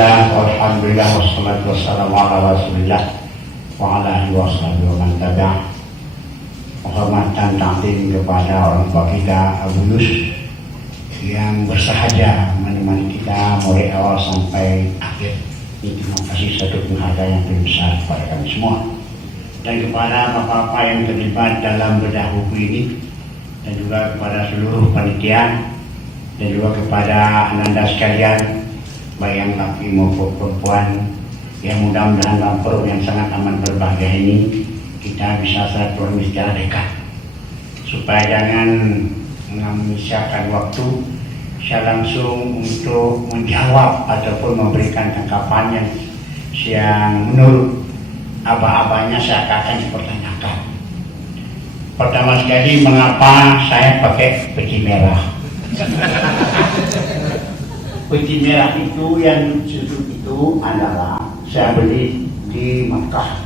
Bismillah, alhamdulillah, wassalatu wassalamu ala rasulillah wa ala alihi wa sahbihi wa man tabi'ah. Penghormatan takdim kepada orang tua kita Abu Yus yang bersahaja menemani kita mulai awal sampai akhir. Ini terima kasih satu penghargaan yang paling besar kepada kami semua. Dan kepada bapak-bapak yang terlibat dalam bedah buku ini, dan juga kepada seluruh panitia, dan juga kepada ananda sekalian, baik yang laki maupun perempuan, yang mudah-mudahan dalam forum yang sangat aman berbahagia ini kita bisa silaturahmi secara dekat, supaya jangan menyisakan waktu saya langsung untuk menjawab ataupun memberikan tanggapan yang menurut aba-abanya saya akan dipertanyakan. Pertama sekali, mengapa saya pakai peci merah? Peci merah itu yang susu itu adalah saya beli di Makkah,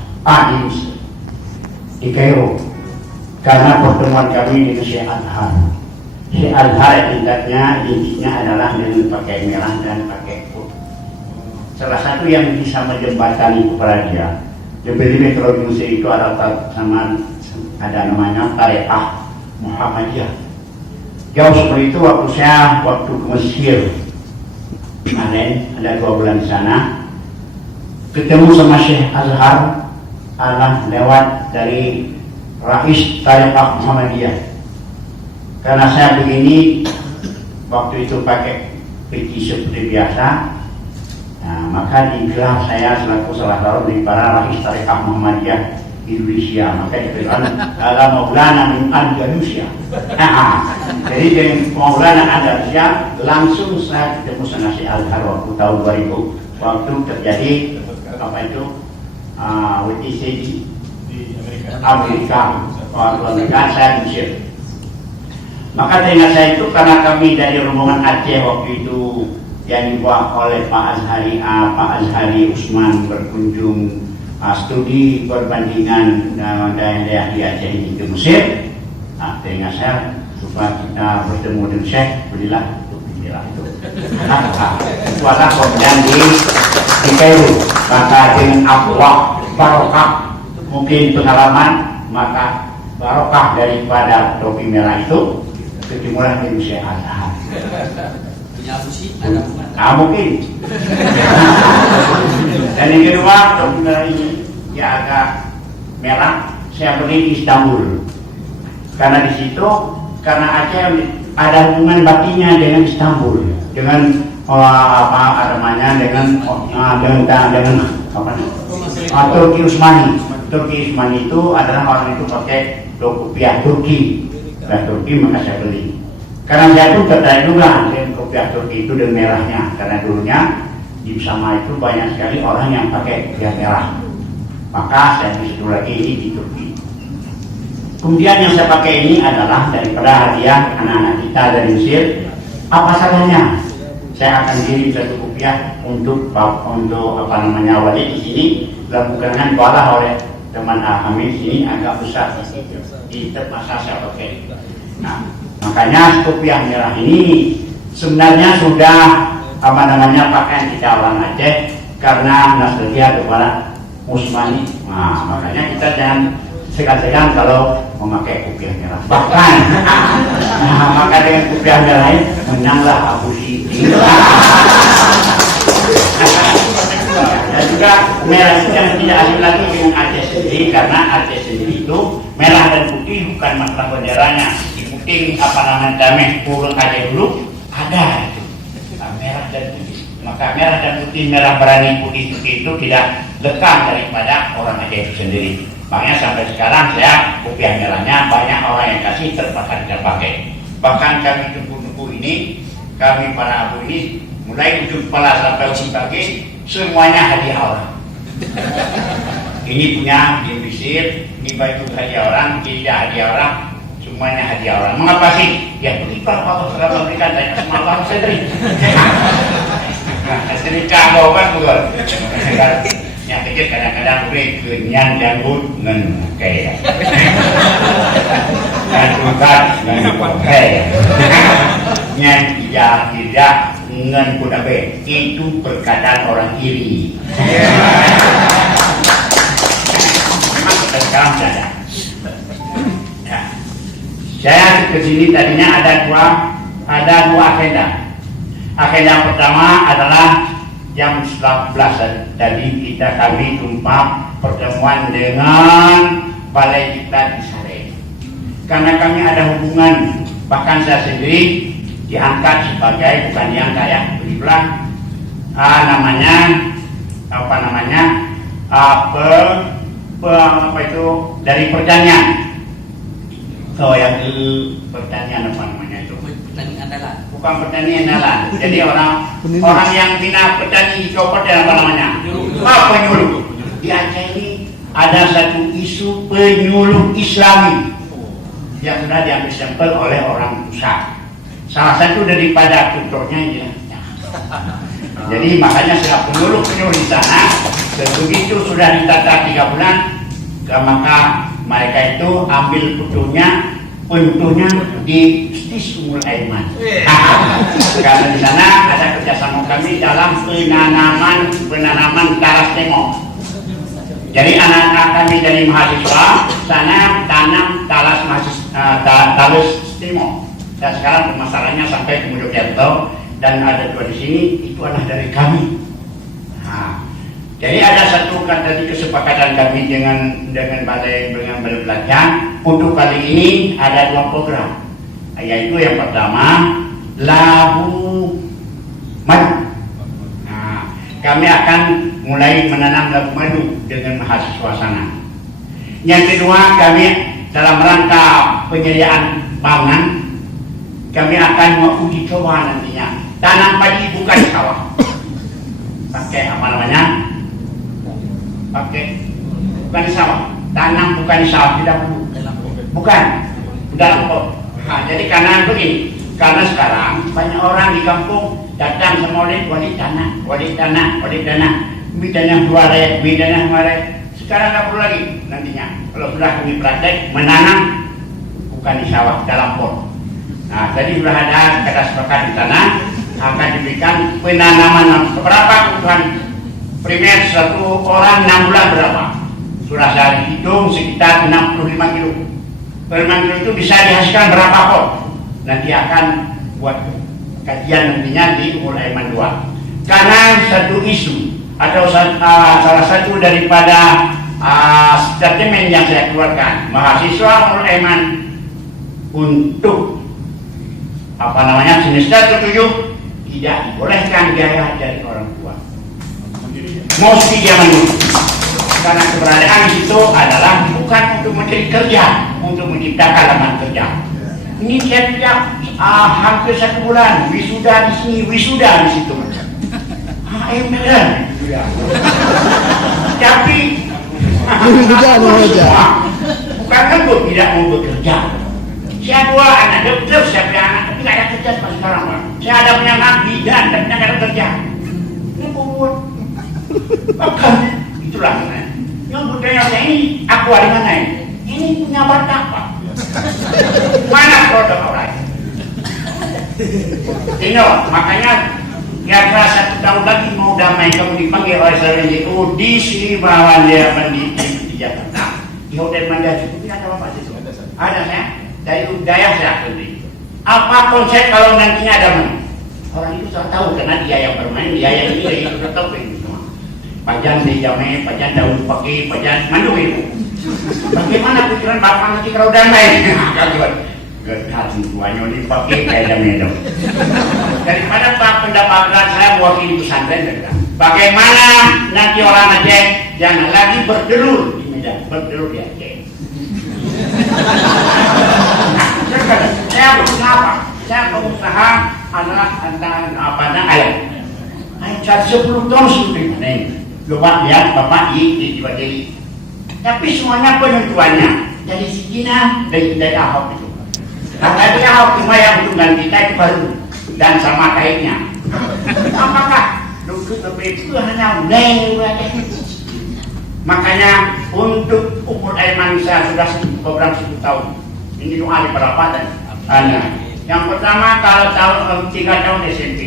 di Kairo, karena pertemuan kami dengan Syekh Azhar. Syekh Azhar intinya adalah dengan pakai merah dan pakai putih. Salah satu yang bisa menjembatani kepada dia, lebih-lebih kalau di Mesir itu ada namanya Tarekat Muhammadiyah. Jauh seperti itu waktu ke Mesir kemarin, ada 2 bulan di sana, ketemu sama Syekh Azhar lewat dari Rais Tarekat Muhammadiyah. Karena saya begini waktu itu pakai peci seperti biasa, nah, maka digelar saya selaku salah satu dari para Rais Tarekat Muhammadiyah Indonesia. Maka dibilang ala Maulana min Andalusia. Jadi dengan Maulana Andalusia langsung saya ketemu sama Syekh Azhar waktu tahun 2000, waktu terjadi apa itu WTC di Amerika. Waktu Amerika saya di Mesir. Maka teringat saya itu karena kami dari rombongan Aceh waktu itu yang dibawa oleh Pak Azhari Usman berkunjung studi perbandingan daerah di Aceh ini ke Mesir. Nah, teringat saya supaya kita bertemu dengan Syekh, belilah itu. Kuala kemudian di Kairo, maka dengan Allah barokah mungkin pengalaman, maka barokah daripada topi merah itu ketemulah dengan Syekh Azhar. Punya fusi ada bukan? Mungkin. Dan yang kedua, topi merah ini ya agak merah, saya beli di Istanbul. Karena di situ, karena Aceh ada hubungan batinnya dengan Istanbul, dengan Turki Utsmani. Turki Utsmani itu adalah orang itu pakai rupiah Turki. Turki maka saya beli. Karena saya pun tertarik juga dengan rupiah Turki itu dengan merahnya, karena dulunya di Sama itu banyak sekali orang yang pakai rupiah merah. Maka saya beli satu lagi ini di Turki. Kemudian yang saya pakai ini adalah daripada hadiah anak-anak kita dari Mesir. Apa salahnya? Saya akan kirim satu rupiah untuk wali di sini. Lakukan bala oleh teman Amin sini agak besar. Di terpaksa saya pakai. Nah, makanya rupiah merah ini sebenarnya sudah pakaian kita orang Aceh karena nostalgia kepada Utsmani. Nah, makanya kita jangan segan-segan kalau memakai rupiah merah. Bahkan, maka dengan rupiah merah ini menanglah Abu Siti. Dan juga merah itu yang tidak asing lagi dengan Aceh sendiri, karena Aceh sendiri itu merah dan putih bukan masalah benderanya. Di putih damai purun Aceh dulu ada itu. Merah dan putih. Maka merah dan putih, merah berani putih itu tidak lekang daripada orang Aceh itu sendiri. Makanya sampai sekarang saya rupiah merahnya banyak orang yang kasih, terpaksa tidak pakai. Bahkan kami tunggu ini, kami para abu ini mulai ujung kepala sampai ujung kaki semuanya hadiah orang. Ini punya di Mesir, ini baju hadiah orang, tidak hadiah orang, semuanya hadiah orang. Mengapa sih? Ya begitu Allah sudah memberikan banyak semua orang sendiri. Sedikah bawa bukan? Yang pikir kadang-kadang beri kenyan janggut dengan kaya. Dan bukan dengan kaya. Yang tidak ngan kudabe itu perkataan orang iri. Memang sekarang sudah ada. Ya. Saya ke sini tadinya ada dua agenda. Agenda pertama adalah jam 11 tadi kami tumpah pertemuan dengan Balai Diklat di Sare. Karena kami ada hubungan, bahkan saya sendiri diangkat sebagai, bukan diangkat ya, berilah apa itu dari pertanian. So yang pertanian apa namanya itu? Petani andalan. Bukan petani andalan. Jadi orang yang bina petani di kabupaten apa namanya? Penyuluh. Di Aceh ini ada satu isu penyuluh Islami yang sudah diambil sampel oleh orang pusat. Salah satu daripada tutornya ini. Jadi makanya sudah penyuluh di sana. Begitu sudah ditata 3 bulan, maka mereka itu ambil untuknya di Stisumul Aiman. Karena di sana ada kerjasama kami dalam penanaman talas temo. Jadi anak-anak kami dari mahasiswa sana tanam talas temo. Dan sekarang permasalahannya sampai ke Mojokerto dan ada 2 di sini, itu adalah dari kami. Nah, jadi ada satu tadi kesepakatan kami dengan Balai Belajar. Untuk kali ini ada 2 program, yaitu yang pertama labu madu. Nah, kami akan mulai menanam labu madu dengan mahasiswa sana. Yang kedua, kami dalam rangka penyediaan pangan, kami akan menguji coba nantinya tanam padi bukan sawah. Pakai apa namanya? Pakai bukan sawah. Tanam bukan sawah, tidak perlu. Bukan. Dalam pot. Nah, jadi karena begini, karena sekarang banyak orang di kampung datang sama wali tanah. Bidangnya 2 bidangnya 5. Sekarang nggak perlu lagi nantinya. Kalau sudah kami praktek menanam bukan di sawah, dalam pot. Nah, jadi sudah ada kata sepakat di sana akan diberikan penanaman berapa kebutuhan primer satu orang 6 bulan berapa? Sudah saya hitung sekitar 65 kilo. Per 5 kilo itu bisa dihasilkan berapa pot? Nanti akan buat kajian nantinya di Umul Aiman 2. Karena satu isu atau salah satu daripada statement yang saya keluarkan, mahasiswa Umul Aiman untuk semester 7 tidak dibolehkan biaya dari orang tua. Mesti dia menunggu. Karena keberadaan di situ adalah bukan untuk mencari kerja, untuk menciptakan lapangan kerja. Ini dia hampir 1 bulan wisuda di sini, wisuda di situ. Beneran. Tapi bukan lembut tidak mau bekerja. Saya 2 anak dokter, saya punya anak tapi nggak ada kerja sampai sekarang, Pak. Saya ada punya anak bidan tapi nggak ada kerja. Ini buat. Bahkan itulah yang budaya saya ini. Aku dari mana ini? Ini punya batak, Pak. Mana produk orang? Ini makanya kira-kira 1 tahun lagi mau damai kamu dipanggil oleh saya di sini bahwa dia di Jakarta di Hotel Mandiri. Tidak ada apa itu? Ada saya. Dari budaya saya sendiri. Apa konsep kalau nantinya ada menu? Orang itu sudah tahu karena dia yang bermain, dia yang ini sudah tahu ini semua. Pajan di jamai, pajan daun pakai, pajan mandu itu. Bagaimana pikiran bapak nanti kalau damai? Gerhat tuanya dipakai kayak jamai itu. Daripada pendapatan saya mewakili pesantren, bagaimana nanti orang Aceh jangan lagi bertelur di Medan, bertelur di Aceh. Saya berusaha, saya berusaha adalah antara ayam. Ayam cari 10 ton sudah nih. Coba lihat bapak di Bajeli. Tapi semuanya penentuannya dari Sikina dari Ahok itu. Nah, dari Ahok cuma yang dengan kita itu baru dan sama kaitnya. Apakah duduk lebih itu hanya makanya untuk Umul Aiman saya sudah program 10 tahun. Ini doa di berapa dan yang pertama kalau tahun 3 tahun SMP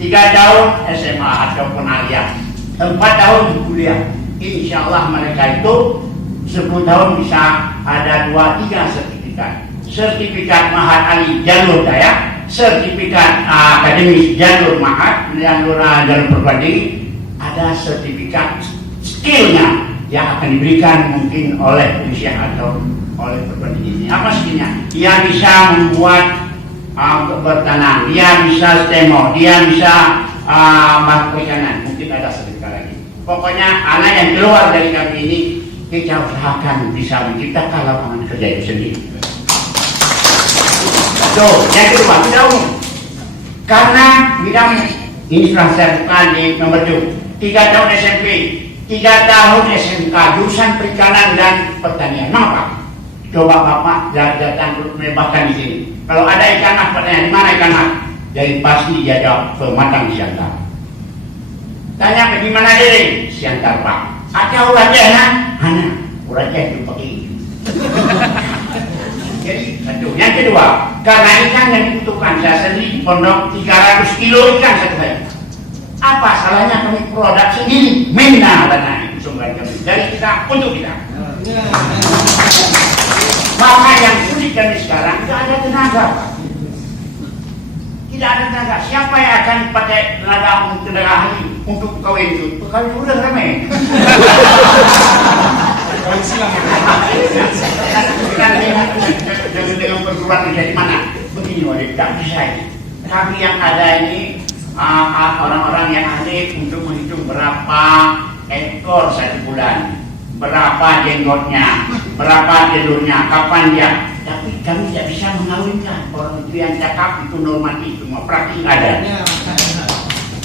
3 tahun SMA ataupun aliyah, 4 tahun kuliah. Insya Allah mereka itu 10 tahun bisa ada 2-3 sertifikat. Sertifikat Mahat Ali jalur Dayak, sertifikat akademis jalur Mahat, jalur perguruan tinggi, ada sertifikat skillnya yang akan diberikan mungkin oleh Indonesia atau oleh perguruan tinggi. Apa skillnya? Dia bisa membuat bertanam, dia bisa STEMO, dia bisa perikanan, mungkin ada sertifikat lagi. Pokoknya anak yang keluar dari kami ini kita usahakan bisa menciptakan lapangan kerja itu sendiri. Yang kedua, tidak umum. Karena bidang ini sudah saya bukan di nomor 7. 3 tahun SMP, 3 tahun SMK, jurusan perikanan dan pertanian. Kenapa? Coba Bapak datang bahkan di sini. Kalau ada ikan mas, pertanyaan di mana ikan mas? Jadi pasti dia jawab Pematang Siantar. Tanya di mana diri? Siantar Pak. Ada urajah kan? Hana, urajah itu pakai. Jadi satu. Yang kedua, karena ikan yang dibutuhkan saya sendiri di pondok 300 kilo ikan satu hari. Apa salahnya kami produk sendiri? Minna lana itu sumber kami. Dari kita untuk kita. Maka yang sulit kami sekarang tidak ada tenaga, Pak. Tidak ada tenaga. Siapa yang akan pakai tenaga ahli untuk kawin itu? Kawin udah ramai. Dengan perguruan dari mana? Begini, wadah tidak bisa ini. Kami yang ada ini orang-orang yang ahli untuk menghitung berapa ekor 1 bulan, berapa jenggotnya, berapa telurnya, kapan dia. Tapi kami tidak bisa mengawinkan. Orang itu yang cakap itu normatif, semua praktik ada.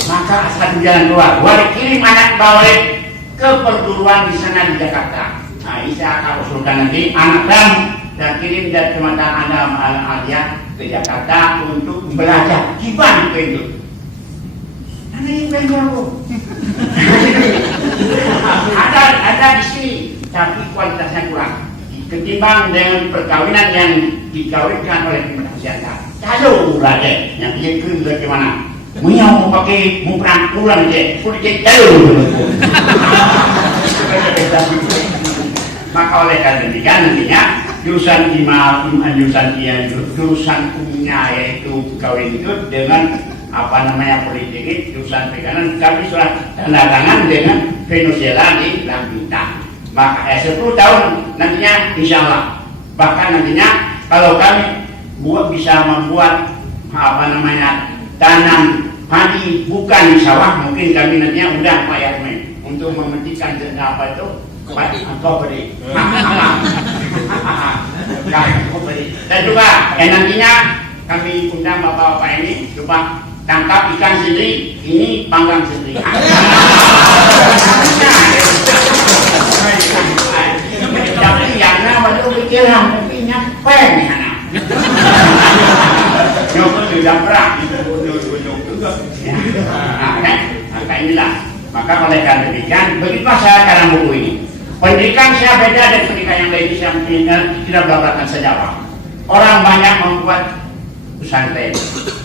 Maka satu jalan keluar. Boleh kirim anak balik ke perguruan di sana di Jakarta. Nah, saya akan usulkan nanti anak kamu dan kirim dari teman-teman Anda ke Jakarta untuk belajar gimana itu. Karena ini baru. ada di sini, tapi kualitasnya kurang. Ketimbang dengan perkawinan yang dikawinkan oleh Pematang Siantar. Kalau raja yang dia kirim bagaimana? Mau pakai perang pulang je, kulit jauh. Maka oleh karena itu nantinya jurusan jurusan umumnya yaitu kawin itu dengan politik jurusan perikanan kami sudah tanda tangan dengan Venezuela di Lambintang. Maka 10 tahun nantinya insya Allah. Bahkan nantinya kalau kami bisa membuat tanam padi bukan di sawah, mungkin kami nantinya undang Pak Yarmen untuk memetikan kopi. Dan juga nantinya kami undang bapak-bapak ini coba tangkap ikan sendiri, ini panggang sendiri. Tapi yang nama itu pikiran, tapi nyampe nih anak. Nyampe sudah perang, Maka inilah. Maka oleh karena demikian, begitulah saya karang buku ini. Pendidikan saya beda dari pendidikan yang lain, saya tidak belajarkan sejarah. Orang banyak membuat pesantren.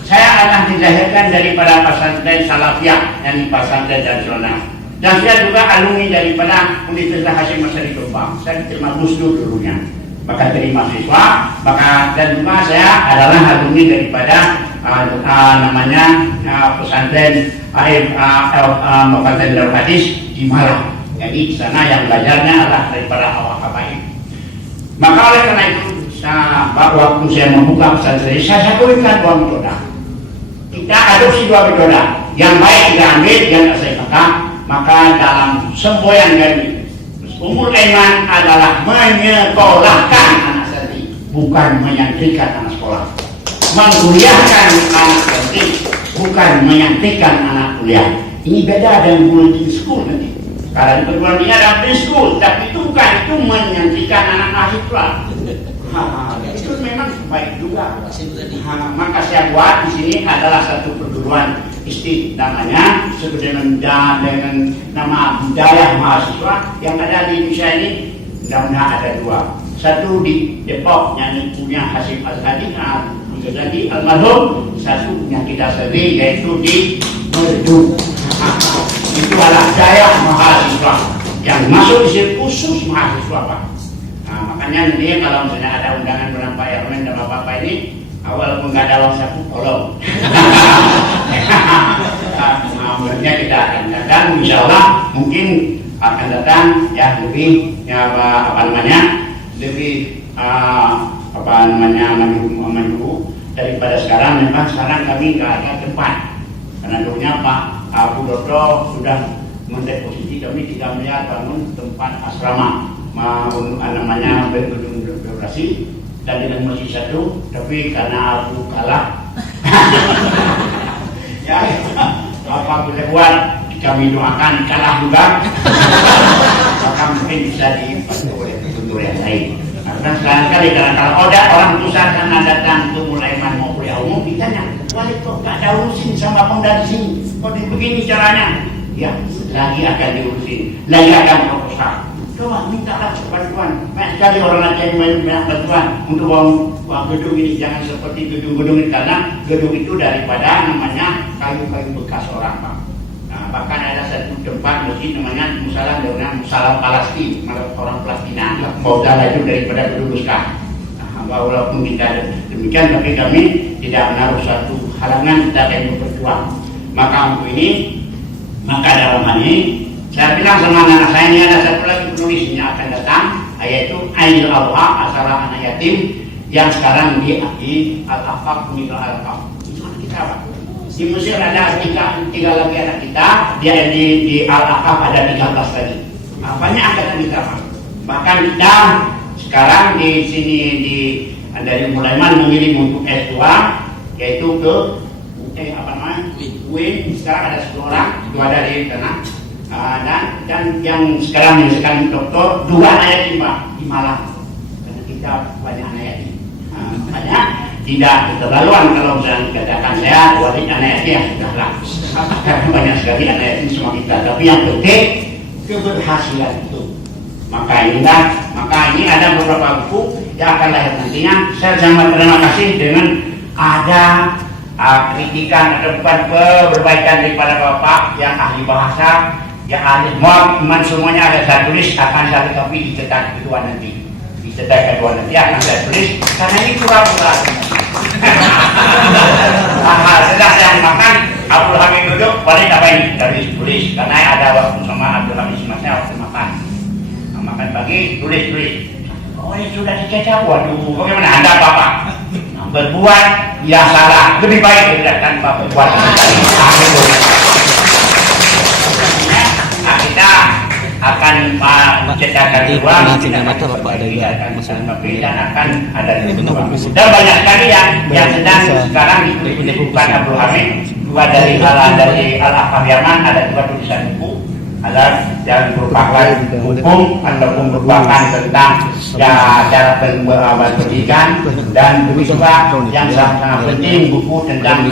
Saya akan dilahirkan daripada pesantren Salafiyah, yang pesantren tradisional. Dan saya juga alumni daripada Universitas Hasyim Asy'ari Jombang. Saya diterima Gus Dur dulunya, maka terima siswa, dan juga saya adalah alumni daripada pesantren Darul Hadis di Malang. Jadi di sana yang belajarnya adalah daripada awal habaib. Maka oleh karena itu, waktu saya membuka pesantren, saya satukan 2 metode. Kita adopsi 2 metode. Yang baik kita ambil, yang saya kata, maka dalam semboyan kami, umur iman adalah menyekolahkan anak santri, bukan menyantrikan anak sekolah. Mengkuliahkan anak santri, bukan menyantrikan anak kuliah. Ini beda dengan boarding school nanti. Karena di perguruan tinggi ada boarding school, tapi itu bukan, itu menyantrikan anak mahasiswa. Itu memang baik juga. Maka saya buat di sini adalah satu perguruan namanya dengan nama budaya mahasiswa yang ada di Indonesia ini. Mudah-mudahan ada 2. Satu di Depok yang punya Hasyim Al-Hadi almarhum, satu yang kita sendiri yaitu di merdu. Itu adalah daya mahasiswa yang masuk di sini khusus mahasiswa Pak. Nah, makanya nanti kalau misalnya ada undangan bulan Pak Yarmen dan Bapak ini, walaupun nggak ada uang saku, tolong. Nah, kita akan datang, insya Allah mungkin akan datang ya lebih ya lebih maju daripada sekarang. Memang sekarang kami nggak ada tempat karena dulunya Pak Abu Dodo sudah mendepositi kami 3 miliar bangun tempat asrama gedung demokrasi dan dengan masjid satu, tapi karena aku kalah ya apa boleh buat, kami doakan kalah juga maka mungkin bisa dibantu oleh gubernur yang lain. Karena sekali karena kalau ada orang pusat karena datang ke Mulaiman mau kuliah umum ditanya, wali kok gak ada urusin sama Pemda di sini, kok begini caranya? Ya, lagi akan diurusin, lagi akan proposal. Coba mintalah bantuan. Banyak sekali orang Aceh yang minta bantuan untuk uang gedung ini, jangan seperti gedung-gedung ini, karena gedung itu daripada namanya kayu-kayu bekas orang Pak. Nah, bahkan ada satu tempat masjid namanya Musalam Palestin, orang Palestina. Modal itu daripada gedung bekas. Nah, walaupun kita demikian, tapi kami tidak menaruh suatu halangan, kita akan berjuang. Maka untuk ini, maka dalam hal ini saya bilang sama anak saya, ini ada satu lagi penulis yang akan datang, yaitu Aidil Adha, asalah anak yatim yang sekarang di Al-Afaq, Minal Al-Afaq. Itu anak kita Pak. Di Mesir ada tiga lagi anak kita, di Al-Afaq ada 13 lagi. Banyak angkatan kita Pak. Bahkan kita sekarang di sini dari Mulaiman mengirim untuk S2, yaitu ke UIN. Sekarang ada 10 orang, 2 dari sana. Dan yang sekarang menyelesaikan doktor 2 anak yatim Pak di Malang, karena kita banyak anak yatim. Makanya tidak keterlaluan kalau misalnya dikatakan saya wali anak yatim, ya sudahlah, karena banyak sekali anak yatim semua kita. Tapi yang penting keberhasilan itu. Maka ini ada beberapa buku yang akan lahir nantinya. Saya sangat terima kasih dengan ada kritikan atau bukan perbaikan daripada Bapak yang ahli bahasa, yang ahli mohon semuanya ada saya tulis, akan saya copy dicetak kedua nanti. Dicetak kedua nanti akan saya tulis, karena ini pura-pura. Setelah saya makan, Abdul Hamid duduk, balik apa ini? Tulis, karena ada waktu sama Abdul Hamid semasnya waktu makan. Makan pagi, tulis. Oh ini sudah dicetak, waduh, bagaimana Anda Bapak? Berbuat ya salah, lebih baik tidak tanpa berbuat. Nah, kita akan menciptakan ruang dan akan ada dan banyak sekali yang sedang sekarang dibutuhkan Abdul Hamid, 2 dari Al-Afaq Yaman, ada 2 tulisan buku, ada yang merupakan hukum ataupun merupakan tentang cara pendidikan, dan juga yang sangat penting buku tentang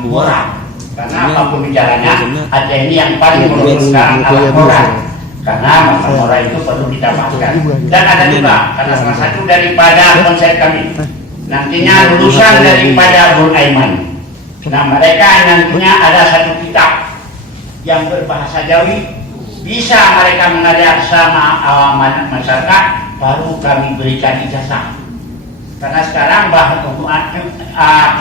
moral. Karena apapun bicaranya, Aceh ini yang paling merumuskan alat moral. Karena masalah moral itu perlu kita bahaskan. Dan ada juga, karena salah satu daripada konsep kami, nantinya lulusan daripada Mulaiman. Nah mereka nantinya ada satu kitab yang berbahasa Jawi, bisa mereka mengajar sama masyarakat, baru kami berikan ijazah. Karena sekarang untuk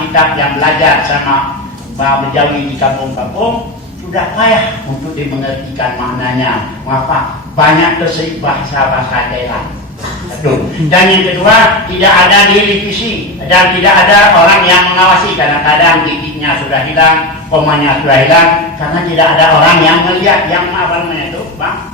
kitab yang belajar sama bahasa Jawi di kampung-kampung sudah payah untuk dimengertikan maknanya. Maka banyak terselip bahasa-bahasa daerah. Dan yang kedua, tidak ada direvisi dan tidak ada orang yang mengawasi. Kadang-kadang titiknya sudah hilang, komanya sudah hilang, karena tidak ada orang yang melihat yang apa namanya itu, Bang?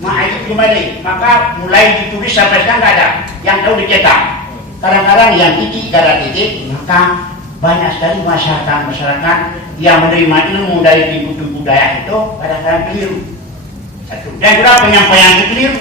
Itu kembali. Maka mulai ditulis sampai sekarang nggak ada. Yang tahu dicetak. Kadang-kadang yang titik gak ada titik, maka banyak sekali masyarakat yang menerima ilmu dari ibu-ibu Dayak itu kadang-kadang keliru. Satu. Dan juga penyampaian itu keliru.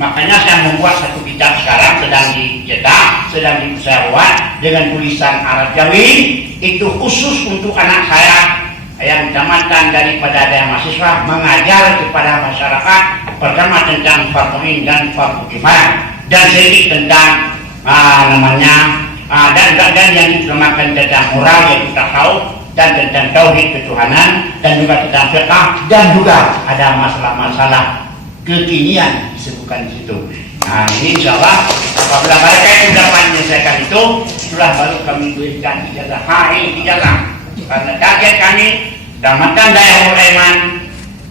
Makanya saya membuat satu kitab sekarang sedang dicetak, sedang diusahakan dengan tulisan Arab Jawi, itu khusus untuk anak saya yang ditamatkan daripada daerah mahasiswa, mengajar kepada masyarakat pertama tentang fardu ain dan fardu kifayah, dan sedikit tentang dan yang dinamakan tentang moral, yaitu tasawuf, dan tentang tauhid ketuhanan dan juga tentang fiqh dan juga ada masalah-masalah kekinian disebutkan di situ. Nah, ini insyaallah apabila mereka itu dapat menyelesaikan itu, itulah baru kami berikan ijazah. Ijazah. Karena target kami Kecamatan Dayaul Aiman,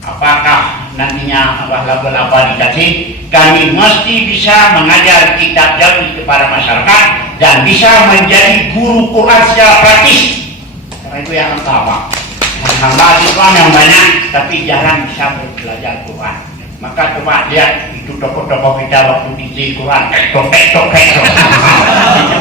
apakah nantinya laba-laba dikasih, kami mesti bisa mengajar kitab jauh kepada masyarakat dan bisa menjadi guru Quran secara praktis. Karena itu yang pertama. Hamba Islam yang banyak tapi jarang bisa belajar Quran. Maka coba lihat itu tokoh-tokoh kita waktu di Quran, topek.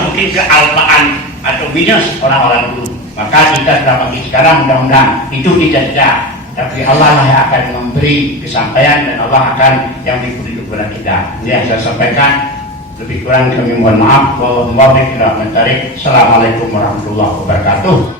Mungkin kealpaan atau minus orang-orang dulu. Maka kita sudah bagi sekarang mudah-mudahan itu tidak. Tapi Allah lah yang akan memberi kesampaian dan Allah akan yang diberi kepada kita. Ini yang saya sampaikan. Lebih kurang kami mohon maaf. Wallahualam. Assalamualaikum warahmatullahi wabarakatuh.